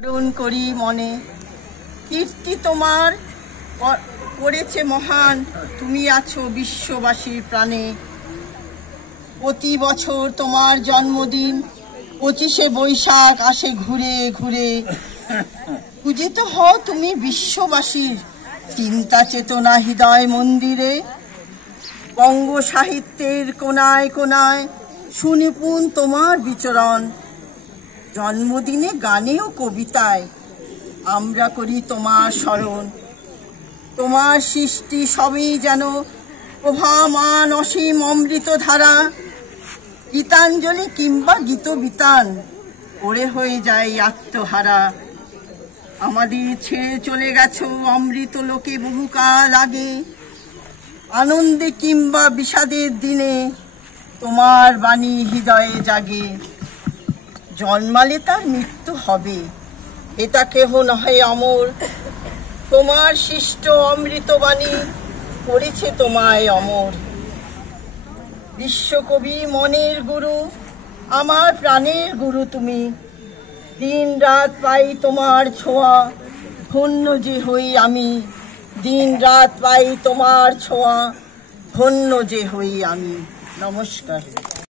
স্মরণ করি মনে, কীর্তি তোমার করেছে মহান, তুমি আছো বিশ্ববাসীর প্রাণে। প্রতি বছর তোমার জন্মদিন 25শে বৈশাখ আসে ঘুরে ঘুরে। পূজিত হও তুমি বিশ্ববাসীর চিন্তা চেতনা হৃদয় মন্দিরে। বঙ্গ সাহিত্যের কোনায় কোনায় সুনিপুণ তোমার বিচরণ। জন্মদিনে গানে ও কবিতায় আমরা করি তোমার স্মরণ। তোমার সৃষ্টি সবই যেন প্রভামান অসীম অমৃত ধারা। গীতাঞ্জলি কিংবা গীতবিতান পড়ে হয়ে যায় আত্মহারা। আমাদের ছেড়ে চলে গেছো অমৃত লোকে বহুকাল আগে। আনন্দে কিংবা বিষাদের দিনে তোমার বাণী হৃদয়ে জাগে। জন্মালে তার মৃত্যু হবে, এটা কেহ নহে অমর। তোমার সৃষ্ট অমৃতবাণী করেছে তোমায় অমর। বিশ্বকবি মনের গুরু, আমার প্রাণের গুরু তুমি। দিন রাত পাই তোমার ছোঁয়া, ধন্য যে হই আমি। দিন রাত পাই তোমার ছোঁয়া, ধন্য যে হই আমি। নমস্কার।